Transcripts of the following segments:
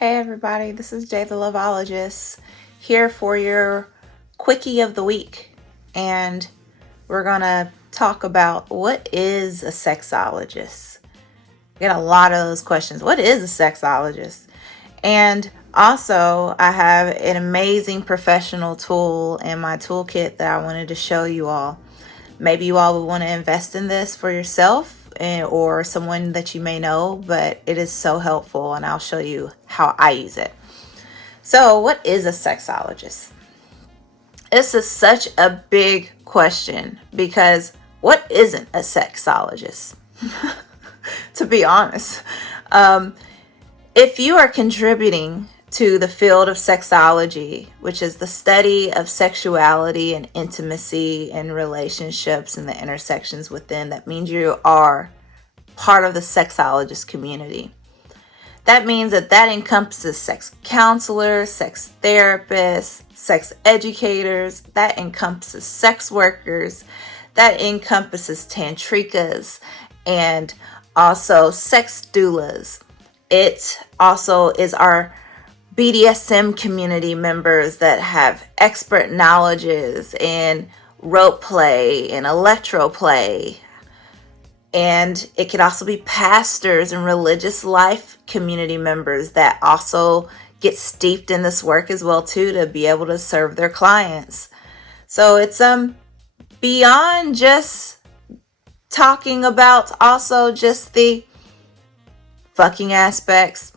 Hey everybody, this is Jay the Lovologist here for your quickie of the week. And we're going to talk about what is a sexologist. I get a lot of those questions. What is a sexologist? And also, I have an amazing professional tool in my toolkit that I wanted to show you all. Maybe you all would want to invest in this for yourself or someone that you may know, but it is so helpful and I'll show you how I use it. So, what is a sexologist? This is such a big question because what isn't a sexologist? To be honest, if you are contributing to the field of sexology, which is the study of sexuality and intimacy and relationships and the intersections within, that means you are part of the sexologist community. That means that encompasses sex counselors, sex therapists, sex educators, that encompasses sex workers, that encompasses tantrikas, and also sex doulas. It also is our BDSM community members that have expert knowledges in rope play and electro play. And it could also be pastors and religious life community members that also get steeped in this work as well too, to be able to serve their clients. So it's beyond just talking about also just the fucking aspects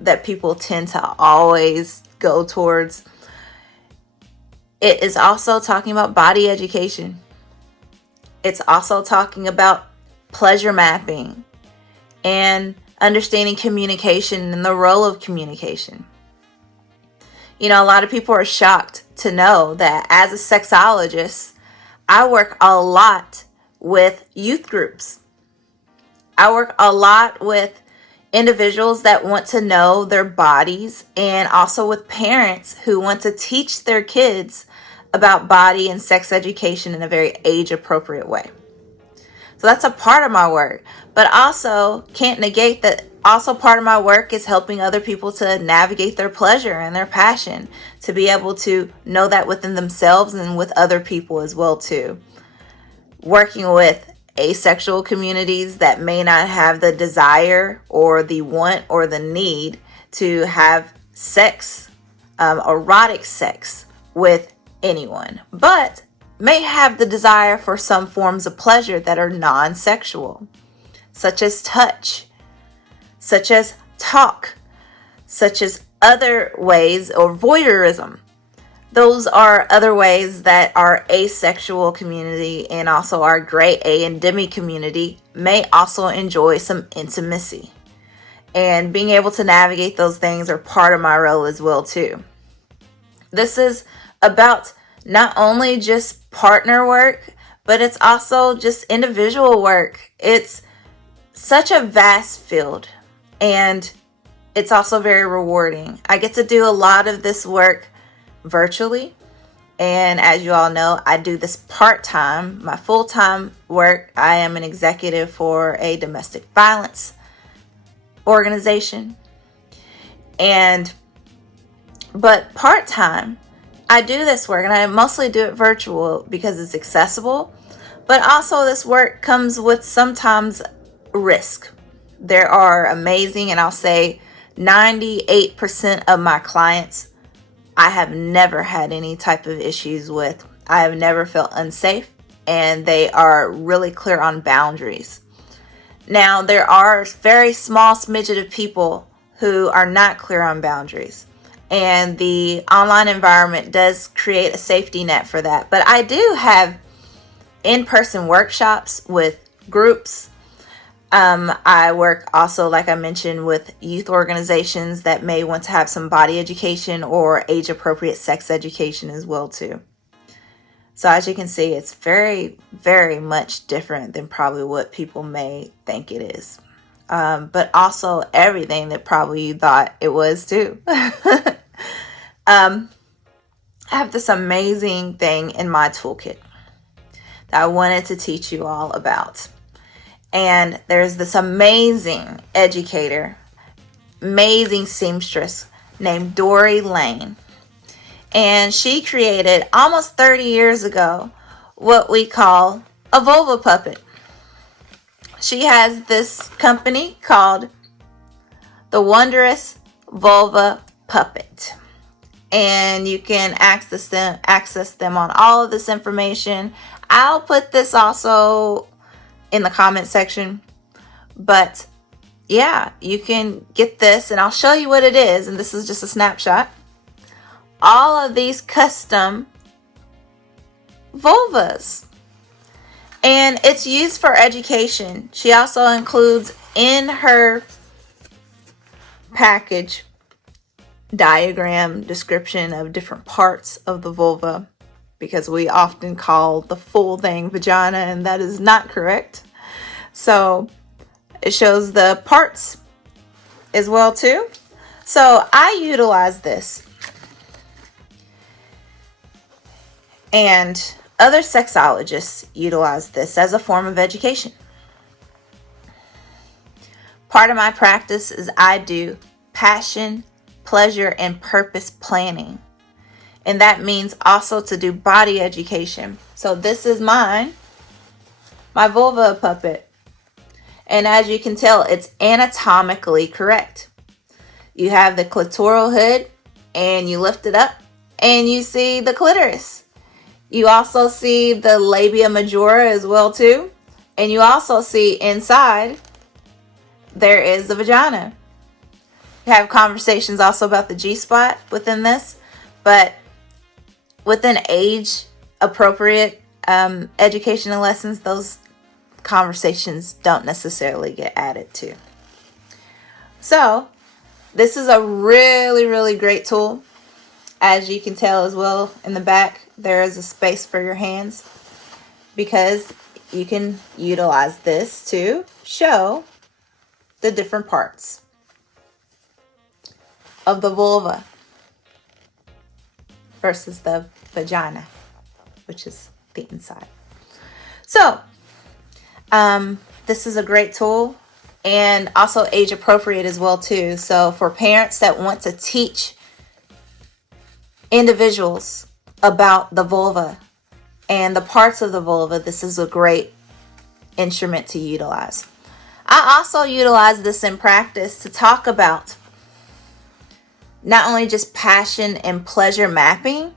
that people tend to always go towards. It is also talking about body education. It's also talking about pleasure mapping and understanding communication and the role of communication. You know, a lot of people are shocked to know that as a sexologist, I work a lot with youth groups. I work a lot with individuals that want to know their bodies, and also with parents who want to teach their kids about body and sex education in a very age-appropriate way. So that's a part of my work, but also can't negate that also part of my work is helping other people to navigate their pleasure and their passion, to be able to know that within themselves and with other people as well too. Working with asexual communities that may not have the desire or the want or the need to have sex, erotic sex with anyone, but may have the desire for some forms of pleasure that are non-sexual, such as touch, such as talk, such as other ways, or voyeurism. Those are other ways that our asexual community and also our gray A and demi community may also enjoy some intimacy. And being able to navigate those things are part of my role as well too. This is about not only just partner work, but it's also just individual work. It's such a vast field, and it's also very rewarding. I get to do a lot of this work virtually, and as you all know, I do this part-time. My full-time work, I am an executive for a domestic violence organization, but part-time I do this work, and I mostly do it virtual because it's accessible, but also this work comes with sometimes risk. There are amazing, and I'll say 98% of my clients I have never had any type of issues with. I have never felt unsafe, and they are really clear on boundaries. Now, there are very small smidget of people who are not clear on boundaries, and the online environment does create a safety net for that. But I do have in-person workshops with groups. I work also, like I mentioned, with youth organizations that may want to have some body education or age-appropriate sex education as well too. So as you can see, it's very, very much different than probably what people may think it is. But also everything that probably you thought it was too. I have this amazing thing in my toolkit that I wanted to teach you all about. And there's this amazing educator amazing seamstress named Dory Lane. And she created almost 30 years ago what we call a vulva puppet. She has this company called the Wondrous Vulva Puppet. And you can access them on all of this information. I'll put this also in the comment section. But yeah, you can get this, and I'll show you what it is. And this is just a snapshot. All of these custom vulvas. And it's used for education. She also includes in her package diagram description of different parts of the vulva, because we often call the full thing vagina, and that is not correct. So it shows the parts as well too. So I utilize this, and other sexologists utilize this as a form of education. Part of my practice is I do passion, pleasure, and purpose planning. And that means also to do body education. So this is my vulva puppet. And as you can tell, it's anatomically correct. You have the clitoral hood, and you lift it up, and you see the clitoris. You also see the labia majora as well too. And you also see inside there is the vagina. You have conversations also about the G-spot within this, but within age appropriate educational lessons, those conversations don't necessarily get added to. So this is a really, really great tool. As you can tell as well in the back, there is a space for your hands, because you can utilize this to show the different parts of the vulva versus the vagina, which is the inside. So this is a great tool, and also age appropriate as well too. So for parents that want to teach individuals about the vulva and the parts of the vulva, this is a great instrument to utilize. I also utilize this in practice to talk about not only just passion and pleasure mapping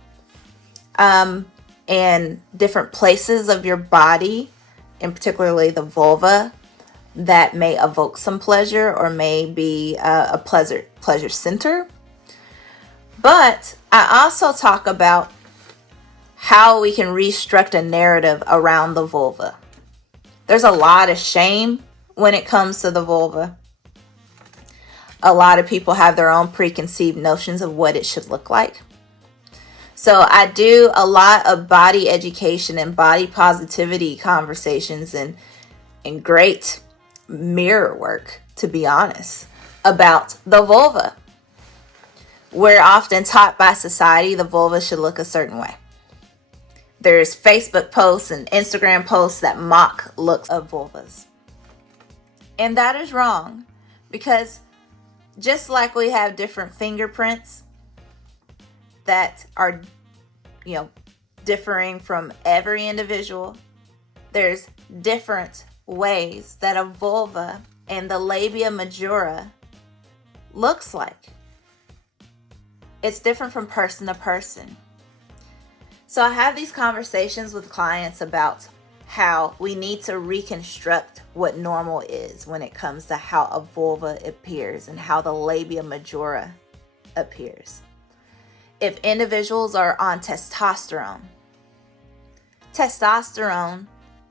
and different places of your body, and particularly the vulva, that may evoke some pleasure or may be a pleasure center. But I also talk about how we can restructure a narrative around the vulva. There's a lot of shame when it comes to the vulva. A lot of people have their own preconceived notions of what it should look like. So I do a lot of body education and body positivity conversations and great mirror work, to be honest, about the vulva. We're often taught by society the vulva should look a certain way. There's Facebook posts and Instagram posts that mock looks of vulvas. And that is wrong, because just like we have different fingerprints that are, differing from every individual, there's different ways that a vulva and the labia majora looks like. It's different from person to person. So I have these conversations with clients about how we need to reconstruct what normal is when it comes to how a vulva appears and how the labia majora appears. If individuals are on testosterone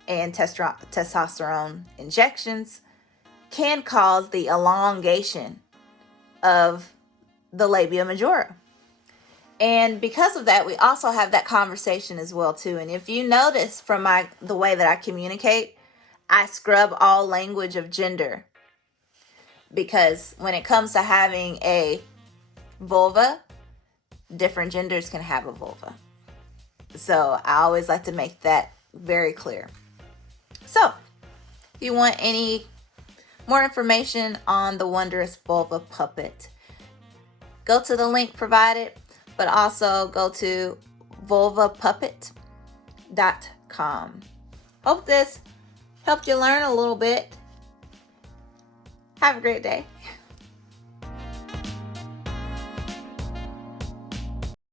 and testosterone injections can cause the elongation of the labia majora. And because of that, we also have that conversation as well too. And if you notice from the way that I communicate, I scrub all language of gender, because when it comes to having a vulva, different genders can have a vulva. So I always like to make that very clear. So if you want any more information on the wondrous vulva puppet, go to the link provided, but also go to vulvapuppet.com. Hope this helped you learn a little bit. Have a great day.